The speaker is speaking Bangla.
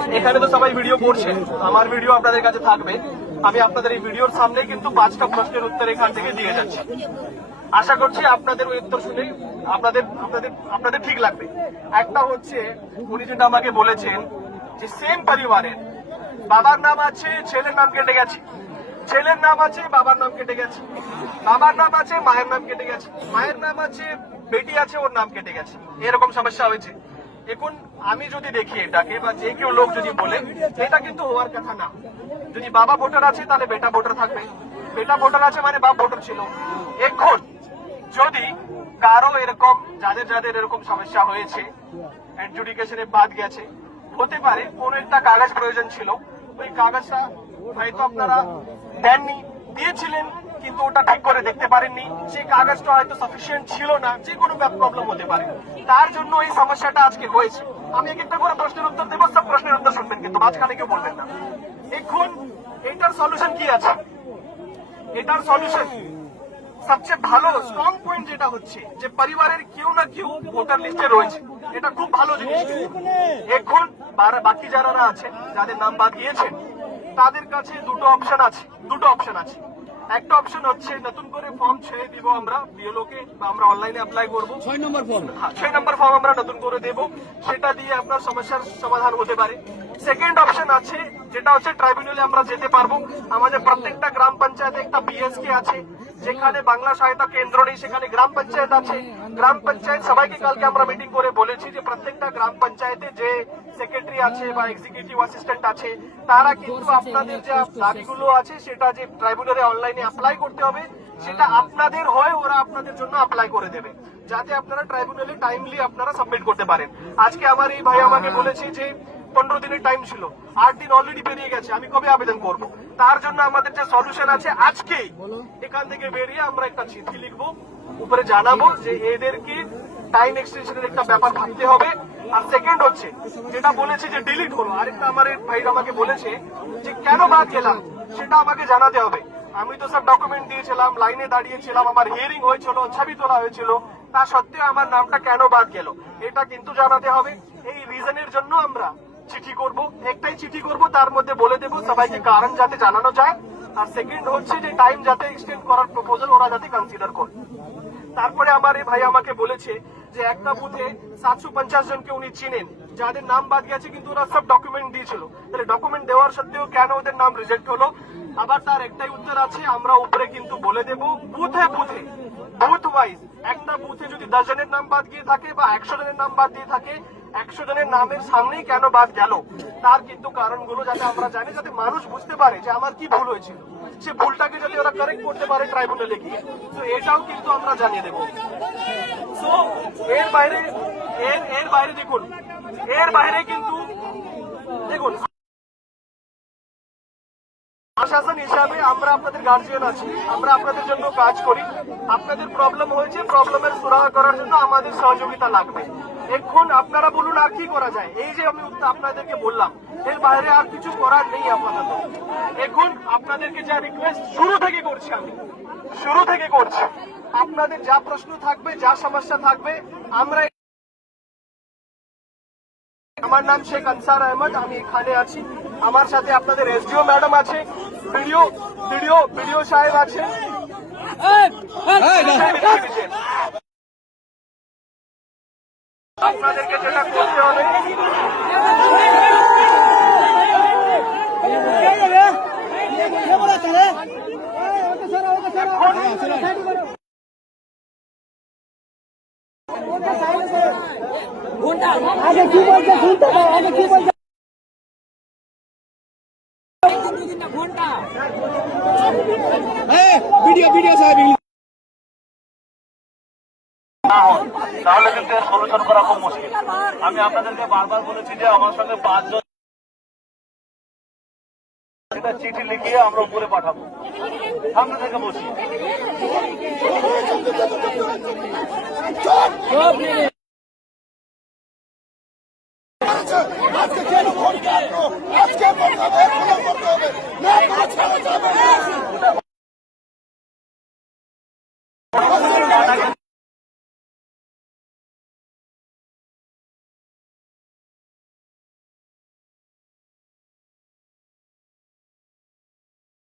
এখানে তো সবাই ভিডিও করছে, আমার ভিডিও আপনাদের কাছে থাকবে। আমি আপনাদের এই ভিডিওর সামনে কিন্তু 5টা প্রশ্নের উত্তর এখান থেকে দিয়ে যাচ্ছি। আশা করছি আপনাদের ওই উত্তর শুনে আপনাদের ঠিক লাগবে। একটা হচ্ছে, উনি যেটা আমাকে বলেছেন যে সেম পরিবারের বাবার নাম আছে, ছেলের নাম কেটে গেছে, ছেলের নাম আছে, বাবার নাম কেটে গেছে, বাবার নাম আছে, মায়ের নাম কেটে গেছে, মায়ের নাম আছে, বেটি আছে, ওর নাম কেটে গেছে, এরকম সমস্যা হয়েছে। এখন আমি যদি দেখি এটাকে, বা যে কেউ লোক যদি বলে, এটা কিন্তু হওয়ার কথা না। যদি বাবা ভোটার আছে তাহলে বেটা ভোটার থাকবে, বেটা ভোটার আছে মানে বাপ ভোটার ছিল। এখন যদি কারো এরকম, যাদের যাদের এরকম সমস্যা হয়েছে, অ্যাডজুডিকেশনে বাদ গেছে, হতে পারে কোন একটা কাগজ প্রয়োজন ছিল, ওই কাগজটা হয়তো আপনারা দেননি, দিয়েছিলেন কিন্তু ওটা ঠিক করে দেখতে পারেননি, সেই কাগজটা হয়তো সাফিসিয়েন্ট ছিল না, যে কোনো প্রবলেম হতে পারে, তার জন্য এই সমস্যাটা আজকে হয়েছে। আমি এক একটা করে প্রশ্নের উত্তর দেবো, সব প্রশ্নের উত্তর শুনবেন, কিন্তু মাঝখানে কেউ বলবেন না। এখন এটার সলিউশন কি আছে? এটার সলিউশন সবচেয়ে ভালো স্ট্রং পয়েন্ট যেটা হচ্ছে যে পরিবারের কেউ না কেউ ভোটার লিস্টে রয়েছে, এটা খুব ভালো জিনিস। এখন বাকি যারা আছেন, যাদের নাম বাদ গিয়েছেন, তাদের কাছে দুটো অপশন আছে। একটা অপশন হচ্ছে নতুন করে ফর্ম ছেড়ে দিব আমরা বিএলওকে, বা আমরা অনলাইনে অ্যাপ্লাই করবো। 6 নম্বর ফর্ম আমরা নতুন করে দেব, সেটা দিয়ে আপনার সমস্যার সমাধান হতে পারে। সেকেন্ড অপশন আছে, যেটা হচ্ছে ট্রাইব্যুনালে আমরা যেতে পারবো। আমাদের প্রত্যেকটা গ্রাম পঞ্চায়েতে একটা বিএসকে আছে, যেখানে বাংলা সহায়তা কেন্দ্র নেই, সেখানে গ্রাম পঞ্চায়েত আছে। গ্রাম পঞ্চায়েত সবাইকে কালকে আমরা মিটিং করে বলেছি যে প্রত্যেকটা গ্রাম পঞ্চায়েতে যে সেক্রেটারি আছে বা এক্সিকিউটিভ অ্যাসিস্ট্যান্ট আছে, তারা কিন্তু আপনাদের যে দাবিগুলো আছে সেটা যে ট্রাইব্যুনালে অনলাইনে অ্যাপ্লাই করতে হবে, সেটা আপনাদের হয়, ওরা আপনাদের জন্য অ্যাপ্লাই করে দেবে, যাতে আপনারা ট্রাইব্যুনালে টাইমলি আপনারা সাবমিট করতে পারেন। আজকে আমার এই ভাই আমাকে বলেছে যে 15 দিনের টাইম ছিল, 8 দিন অলরেডি পেরিয়ে গেছে, আমি কবে আবেদন করব? তার জন্য আমাদের যে সলিউশন আছে, আজকেই এখান থেকে বেরিয়ে আমরা একটা চিঠি লিখবো, উপরে জানাবো যে এদেরকে টাইম এক্সটেনশনের একটা ব্যাপার ভাবতে হবে। আর সেকেন্ড হচ্ছে, যেটা বলেছে যে ডিলিট হলো, আরেকটা আমার ভাই আমাকে বলেছে যে কেন বাদ গেলাম সেটা আমাকে জানাতে হবে। আমি তো সব ডকুমেন্ট দিয়েছিলাম, লাইনে দাঁড়িয়েছিলাম, আমার হিয়ারিং হয়েছিল, ছবি তোলা হয়েছিল, তা সত্ত্বেও আমার নামটা কেন বাদ গেল এটা কিন্তু জানাতে হবে। এই রিজনের জন্য আমরা চিঠি করব, একটাই চিঠি করব, তার মধ্যে বলে দেব সবাইকে কারণ যাতে জানানো যায়। আর সেকেন্ড হচ্ছে যে টাইম যাতে এক্সটেন্ড করার প্রপোজাল ওরা যাতে কনসিডার করে। তারপরে আমার এই ভাই আমাকে বলেছে যে একটা বুথে 750 জনকে উনি চিনেন, যাদের নাম বাদ গেছে কিন্তু ওরা সব ডকুমেন্ট দিয়েছিল, তাহলে ডকুমেন্ট দেওয়ার সত্ত্বেও কেন ওদের নাম রিজেক্ট হলো? আবার তার একটাই উত্তর আছে, আমরা উপরে কিন্তু বলে দেব বুথে বুথ ওয়াইজ, একটা বুথে যদি 10 জনের নাম বাদ গিয়ে থাকে বা 100 জনের নাম বাদ দিয়ে থাকে, 100 জনের নামের সামনেই কেন বাদ গেল তার কিন্তু কারণগুলো যাতে আমরা জানি, যাতে মানুষ বুঝতে পারে যে আমার কি ভুল হয়েছিল, সে ভুলটাকে যদি ওরা কারেক্ট করতে পারে ট্রাইব্যুনালে গিয়ে, তো এটাও কিন্তু আমরা জানিয়ে দেব। তো এর বাইরে দেখুন, এর বাইরে কিন্তু দেখুন, প্রশাসন হিসাবে আমরা আপনাদের গার্জিয়ান আছি, আমরা আপনাদের জন্য কাজ করি। আপনাদের প্রবলেম হয়েছে, প্রবলেমের সুরাহা করার জন্য আমাদের সহযোগিতা লাগবে। এখন আপনারা বলুন আর কি করা যায়? এই যে আমি আপনাদেরকে বললাম, এর বাইরে আর কিছু করার নেই আপাতত। এখন আপনাদেরকে যা রিকোয়েস্ট শুরু থেকে করছি, আপনাদের যা প্রশ্ন থাকবে, যা সমস্যা থাকবে, আমরা, আমার নাম শেখ আনসার আহমদ, আমি এখানে আছি, আমার সাথে আপনাদের এসডিও ম্যাডাম আছে, ভিডিও সাহেব আছে, আপনাদেরকে যেটা করতে হবে আগে কি বলছে শুনতে পাও, আগে কি বলছে ভিডিও সাহেব তাহলে কিন্তু এর সলিউশন করা খুব মুশকিল। আমি আপনাদেরকে বারবার বলেছি যে আমার সঙ্গে 5 জন এটা চিঠি লিখিয়ে আমরা উপরে পাঠাবো, সামনে থেকে বসি। আজকে কেন ভোট কাটলো, আজকে ভোট হবে, ভোট হবে না,